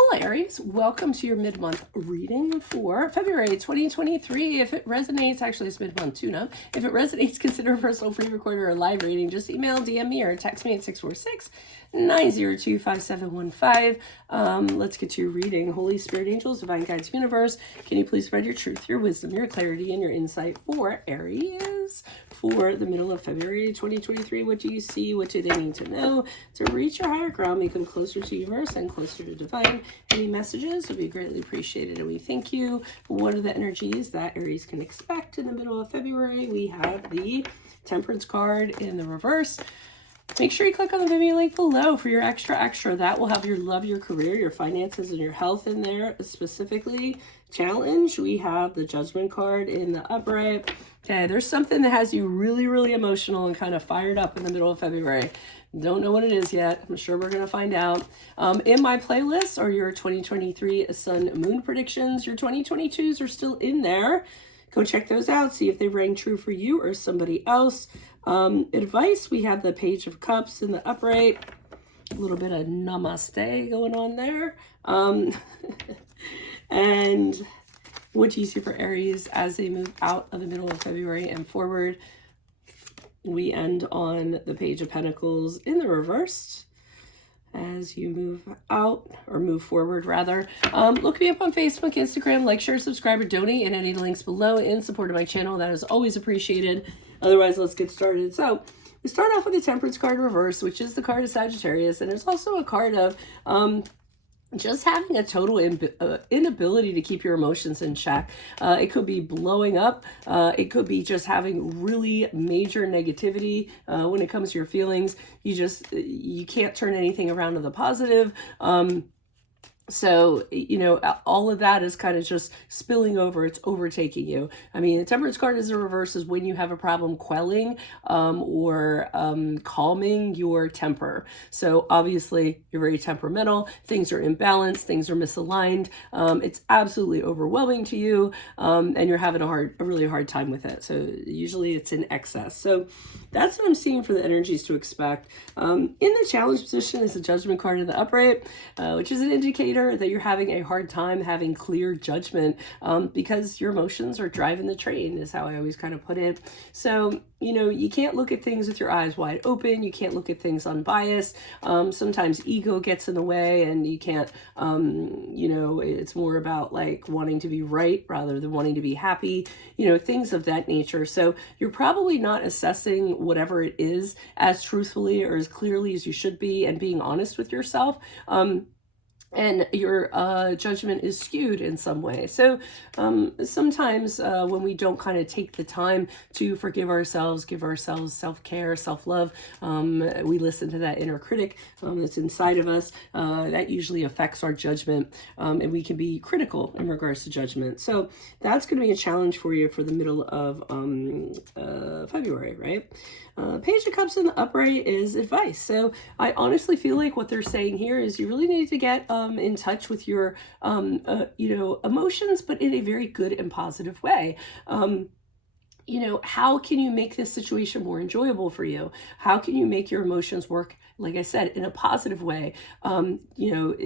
Hello, Aries. Welcome to your mid-month reading for February 2023. If it resonates, actually it's mid-month too now. If it resonates, consider a personal free recorder or live reading. Just email, DM me, or text me at 646-902-5715. Let's get to your reading. Holy Spirit, angels, divine guides, universe, can you please spread your truth, your wisdom, your clarity, and your insight for Aries for the middle of February 2023? What do you see? What do they need to know to reach your higher ground, make them closer to universe and closer to divine? Any messages would be greatly appreciated, and we thank you. What are the energies that Aries can expect in the middle of February? We have the Temperance card in the reverse. Make sure you click on the Venmo link below for your extra. That will have your love, your career, your finances, and your health in there specifically. Challenge, we have the Judgment card in the upright. Okay, there's something that has you really emotional and kind of fired up in the middle of February. Don't know what it is yet. I'm sure we're going to find out. In my playlist are your 2023 Sun Moon predictions. Your 2022s are still in there. Go check those out. See if they rang true for you or somebody else. Advice, we have the Page of Cups in the upright. A little bit of namaste going on there. And what do you see for Aries as they move out of the middle of February and forward? We end on the Page of Pentacles in the reverse as you move out, or move forward rather. Look me up on Facebook, Instagram, like, share, subscribe, or donate in any links below in support of my channel. That is always appreciated. Otherwise, let's get started. So we start off with the Temperance card reverse, which is the card of Sagittarius, and it's also a card of just having a total inability to keep your emotions in check. It could be blowing up. It could be just having really major negativity when it comes to your feelings. You can't turn anything around to the positive. So, you know, all of that is kind of just spilling over. It's overtaking you. I mean, the Temperance card is a reverse is when you have a problem quelling or calming your temper. So obviously you're very temperamental. Things are imbalanced. Things are misaligned. It's absolutely overwhelming to you, and you're having a really hard time with it. So usually it's in excess. So that's what I'm seeing for the energies to expect. In the challenge position is the Judgment card in the upright, which is an indicator that you're having a hard time having clear judgment because your emotions are driving the train, is how I always kind of put it. So, you know, you can't look at things with your eyes wide open. You can't look at things unbiased. Sometimes ego gets in the way, and you can't, you know, it's more about like wanting to be right rather than wanting to be happy, you know, things of that nature. So you're probably not assessing whatever it is as truthfully or as clearly as you should be, and being honest with yourself. And your judgment is skewed in some way. So sometimes when we don't kind of take the time to forgive ourselves, give ourselves self-care, self-love, we listen to that inner critic that's inside of us. That usually affects our judgment, and we can be critical in regards to judgment. So that's going to be a challenge for you for the middle of February, right? Page of Cups in the upright is advice. So I honestly feel like what they're saying here is you really need to get in touch with your, you know, emotions, but in a very good and positive way. You know, how can you make this situation more enjoyable for you? How can you make your emotions work, like I said, in a positive way? You know,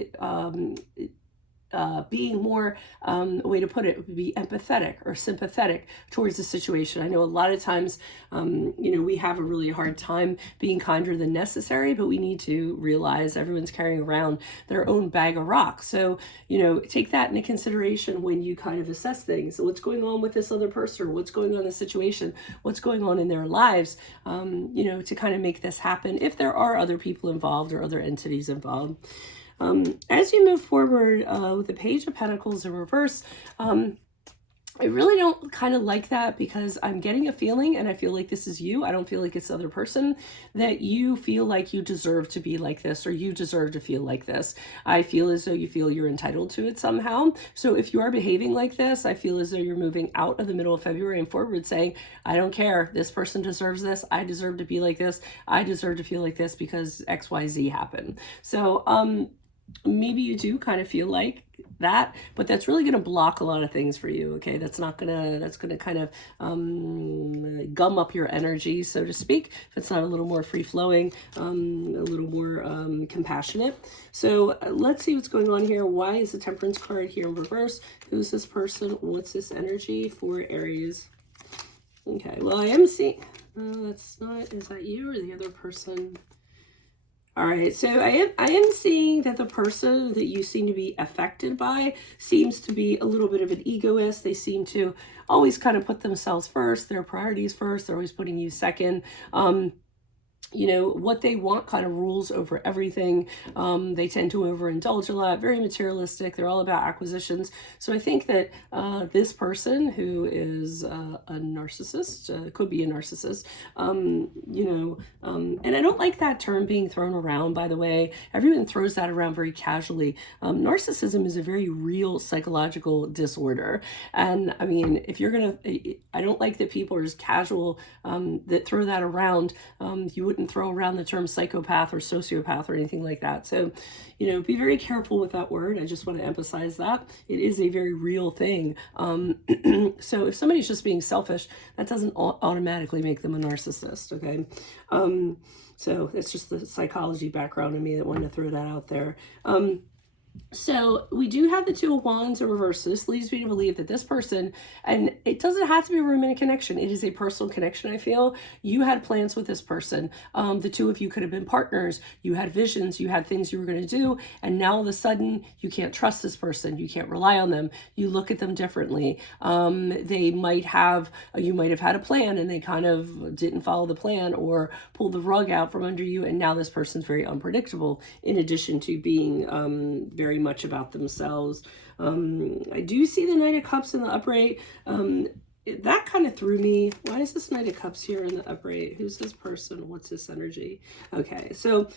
being more, a way to put it would be empathetic or sympathetic towards the situation. I know a lot of times, you know, we have a really hard time being kinder than necessary, but we need to realize everyone's carrying around their own bag of rocks. So, you know, take that into consideration when you kind of assess things. So what's going on with this other person? What's going on in the situation? What's going on in their lives? You know, to kind of make this happen if there are other people involved or other entities involved. As you move forward with the Page of Pentacles in reverse, I really don't kind of like that, because I'm getting a feeling, and I feel like this is you, I don't feel like it's the other person, that you feel like you deserve to be like this, or you deserve to feel like this. I feel as though you feel you're entitled to it somehow. So if you are behaving like this, I feel as though you're moving out of the middle of February and forward saying, I don't care, this person deserves this, I deserve to be like this, I deserve to feel like this because XYZ happened. So, maybe you do kind of feel like that, but that's really going to block a lot of things for you. Okay, that's gonna kind of gum up your energy, so to speak, if it's not a little more free flowing, a little more compassionate. So let's see what's going on here. Why is the Temperance card here in reverse? Who's this person? What's this energy for Aries? Okay, well, I am seeing, that's not, is that you or the other person? All right, so I am seeing that the person that you seem to be affected by seems to be a little bit of an egoist. They seem to always kind of put themselves first, their priorities first. They're always putting you second. You know, what they want kind of rules over everything. They tend to overindulge a lot, very materialistic. They're all about acquisitions. So I think that this person who is a narcissist, could be a narcissist, you know, and I don't like that term being thrown around, by the way. Everyone throws that around very casually. Narcissism is a very real psychological disorder. And I mean, if you're going to, I don't like that people are just casual, that throw that around. You wouldn't throw around the term psychopath or sociopath or anything like that. So, you know, be very careful with that word. I just want to emphasize that it is a very real thing. So if somebody's just being selfish, that doesn't automatically make them a narcissist. Okay. So it's just the psychology background in me that wanted to throw that out there. So we do have the Two of Wands in reverse. So this leads me to believe that this person, and it doesn't have to be a romantic connection. It is a personal connection, I feel. You had plans with this person. The two of you could have been partners. You had visions. You had things you were going to do. And now all of a sudden, you can't trust this person. You can't rely on them. You look at them differently. They might have, you might have had a plan and they kind of didn't follow the plan or pulled the rug out from under you. And now this person's very unpredictable, in addition to being very much about themselves. I do see the Knight of Cups in the upright. That kind of threw me. Why is this Knight of Cups here in the upright? Who's this person? What's this energy? Okay, so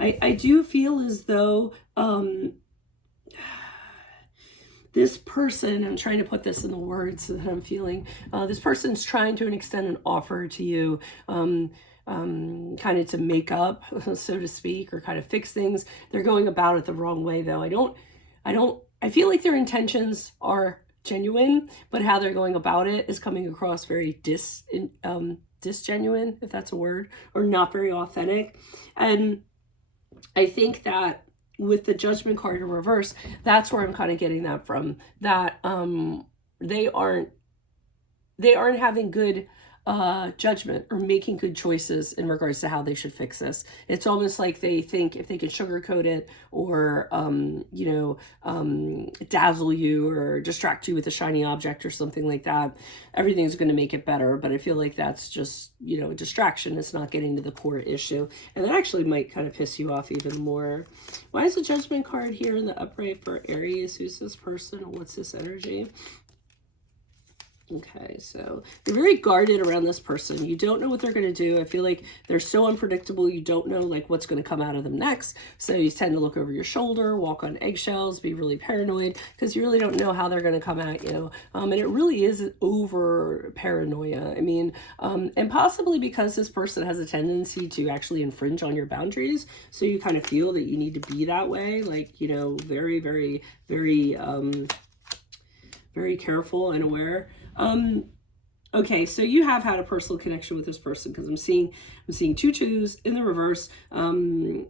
I do feel as though this person, I'm trying to put this in the words that I'm feeling, this person's trying to extend an offer to you, kind of to make up, so to speak, or kind of fix things. They're going about it the wrong way, though. I feel like their intentions are genuine, but how they're going about it is coming across very disgenuine, if that's a word, or not very authentic. And I think that with the Judgment card in reverse, that's where I'm kind of getting that from, that they aren't having good judgment or making good choices in regards to how they should fix this. It's almost like they think if they can sugarcoat it or, you know, dazzle you or distract you with a shiny object or something like that, everything's going to make it better. But I feel like that's just, you know, a distraction. It's not getting to the core issue. And that actually might kind of piss you off even more. Why is the Judgment card here in the upright for Aries? Who's this person? What's this energy? Okay, so you're very guarded around this person. You don't know what they're going to do. I feel like they're so unpredictable. You don't know like what's going to come out of them next. So you tend to look over your shoulder, walk on eggshells, be really paranoid because you really don't know how they're going to come at you. And it really is over paranoia. I mean, and possibly because this person has a tendency to actually infringe on your boundaries. So you kind of feel that you need to be that way. Like, you know, very, very, very, very careful and aware. Okay, so you have had a personal connection with this person because I'm seeing two twos in the reverse. And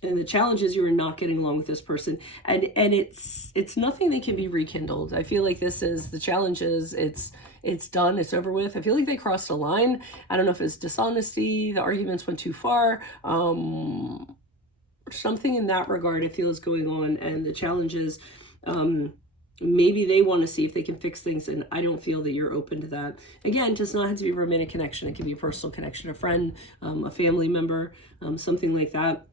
the challenge is you are not getting along with this person, and it's nothing that can be rekindled. I feel like this is the challenge is it's done, it's over with. I feel like they crossed a line. I don't know if it's dishonesty, the arguments went too far, something in that regard I feel is going on, and the challenge is maybe they want to see if they can fix things, and I don't feel that you're open to that. Again, it does not have to be a romantic connection. It can be a personal connection, a friend, a family member, something like that.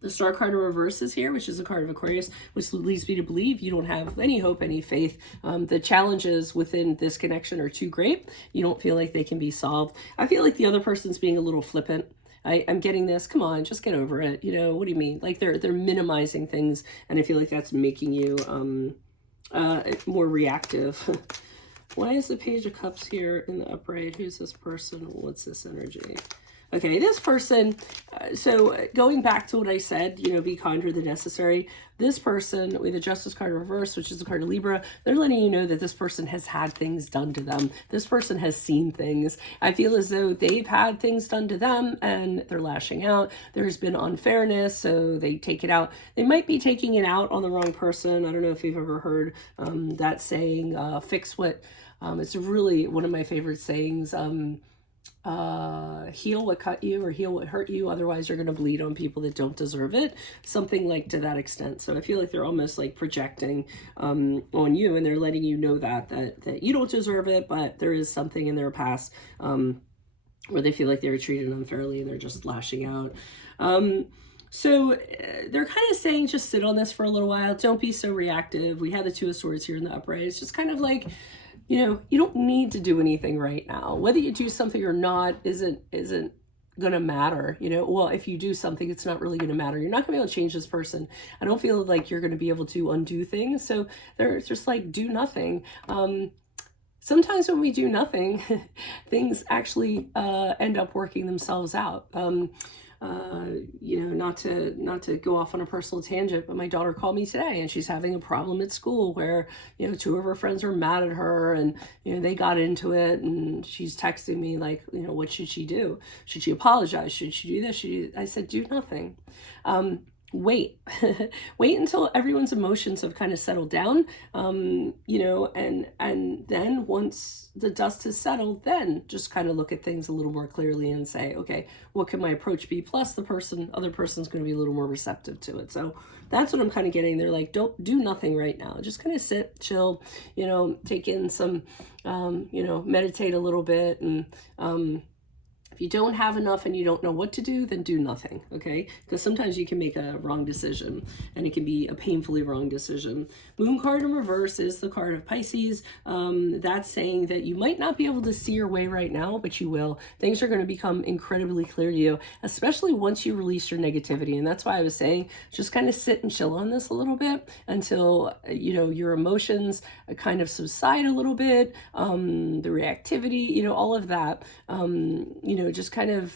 The Star card in reverse is here, which is a card of Aquarius, which leads me to believe you don't have any hope, any faith. The challenges within this connection are too great. You don't feel like they can be solved. I feel like the other person's being a little flippant. I'm getting this. Come on, just get over it. You know, what do you mean? Like they're minimizing things, and I feel like that's making you more reactive. Why is the Page of Cups here in the upright? Who's this person? What's this energy? Okay, this person, so going back to what I said, be kinder than necessary. This person with the Justice card reverse, which is the card of Libra, they're letting you know that this person has had things done to them. This person has seen things. I feel as though they've had things done to them and they're lashing out. There's been unfairness, so they take it out. They might be taking it out on the wrong person. I don't know if you've ever heard that saying, fix what, it's really one of my favorite sayings, heal what cut you or heal what hurt you, otherwise you're going to bleed on people that don't deserve it, something like to that extent. So I feel like they're almost like projecting on you, and they're letting you know that you don't deserve it, but there is something in their past where they feel like they were treated unfairly and they're just lashing out. So they're kind of saying just sit on this for a little while, don't be so reactive. We had the Two of Swords here in the upright. It's just kind of like, you don't need to do anything right now. Whether you do something or not isn't gonna matter. Well, if you do something, it's not really gonna matter. You're not gonna be able to change this person. I don't feel like you're gonna be able to undo things. So they're just like, do nothing. Sometimes when we do nothing, things actually end up working themselves out. Not to go off on a personal tangent, but my daughter called me today and she's having a problem at school where, two of her friends are mad at her and, they got into it, and she's texting me like, what should she do? Should she apologize? Should she do this? I said, do nothing. Wait until everyone's emotions have kind of settled down, and then once the dust has settled, then just kind of look at things a little more clearly and say, okay, what can my approach be? Plus the other person's going to be a little more receptive to it. So that's what I'm kind of getting. They're like, don't do nothing right now. Just kind of sit, chill, take in some, meditate a little bit, and, if you don't have enough and you don't know what to do, then do nothing, okay? Because sometimes you can make a wrong decision, and it can be a painfully wrong decision. Moon card in reverse is the card of Pisces. That's saying that you might not be able to see your way right now, but you will. Things are going to become incredibly clear to you, especially once you release your negativity. And that's why I was saying, just kind of sit and chill on this a little bit until, your emotions kind of subside a little bit, the reactivity, all of that, just kind of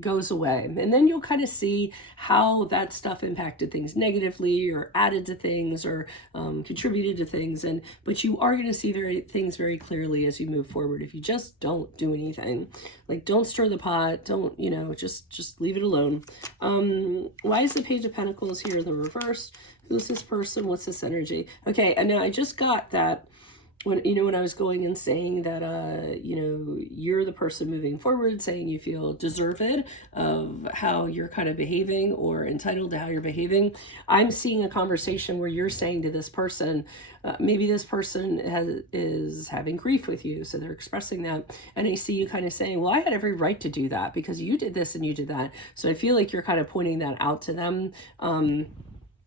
goes away. And then you'll kind of see how that stuff impacted things negatively or added to things or contributed to things. But you are going to see things very clearly as you move forward if you just don't do anything. Like, don't stir the pot. Don't, just leave it alone. Why is the Page of Pentacles here in the reverse? Who's this person? What's this energy? Okay, and now I just got that when I was going and saying that, you're the person moving forward, saying you feel deserved of how you're kind of behaving or entitled to how you're behaving. I'm seeing a conversation where you're saying to this person, maybe this person is having grief with you, so they're expressing that, and I see you kind of saying, well, I had every right to do that because you did this and you did that. So I feel like you're kind of pointing that out to them.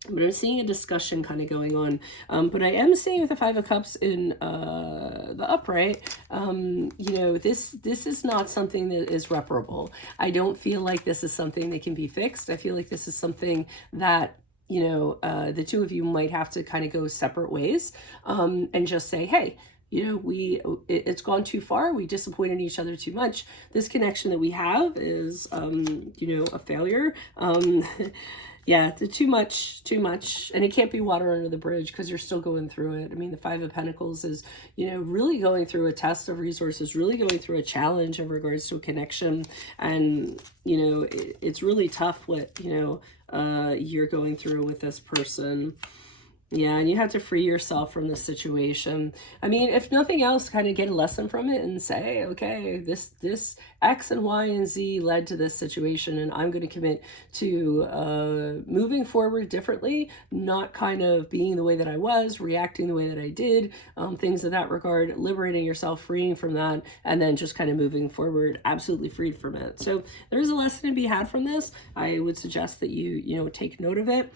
But I'm seeing a discussion kind of going on. But I am seeing with the Five of Cups in the upright, this is not something that is reparable. I don't feel like this is something that can be fixed. I feel like this is something that, the two of you might have to kind of go separate ways, and just say, hey, it's gone too far. We disappointed each other too much. This connection that we have is, a failure. Yeah, too much, and it can't be water under the bridge because you're still going through it. I mean, the Five of Pentacles is, really going through a test of resources, really going through a challenge in regards to a connection, and, it's really tough what, you're going through with this person. Yeah, and you have to free yourself from this situation. I mean, if nothing else, kind of get a lesson from it and say, okay, this X and Y and Z led to this situation, and I'm going to commit to moving forward differently, not kind of being the way that I was, reacting the way that I did, things of that regard, liberating yourself, freeing from that, and then just kind of moving forward, absolutely freed from it. So there's a lesson to be had from this. I would suggest that you take note of it.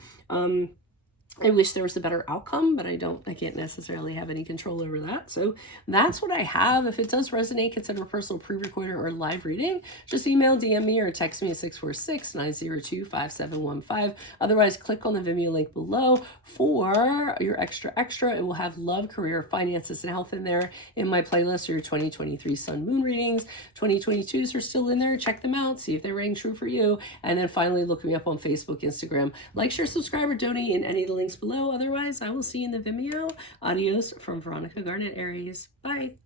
I wish there was a better outcome, but I can't necessarily have any control over that. So that's what I have. If it does resonate, consider a personal pre-recorder or live reading. Just email, DM me, or text me at 646-902-5715. Otherwise, click on the Vimeo link below for your extra. It will have love, career, finances, and health in there. In my playlist are your 2023 sun moon readings. 2022s are still in there. Check them out. See if they rang true for you. And then finally, look me up on Facebook, Instagram. Like, share, subscribe, or donate in any of the links below. Otherwise, I will see you in the Vimeo. Adios from Veronica Garnet, Aries. Bye.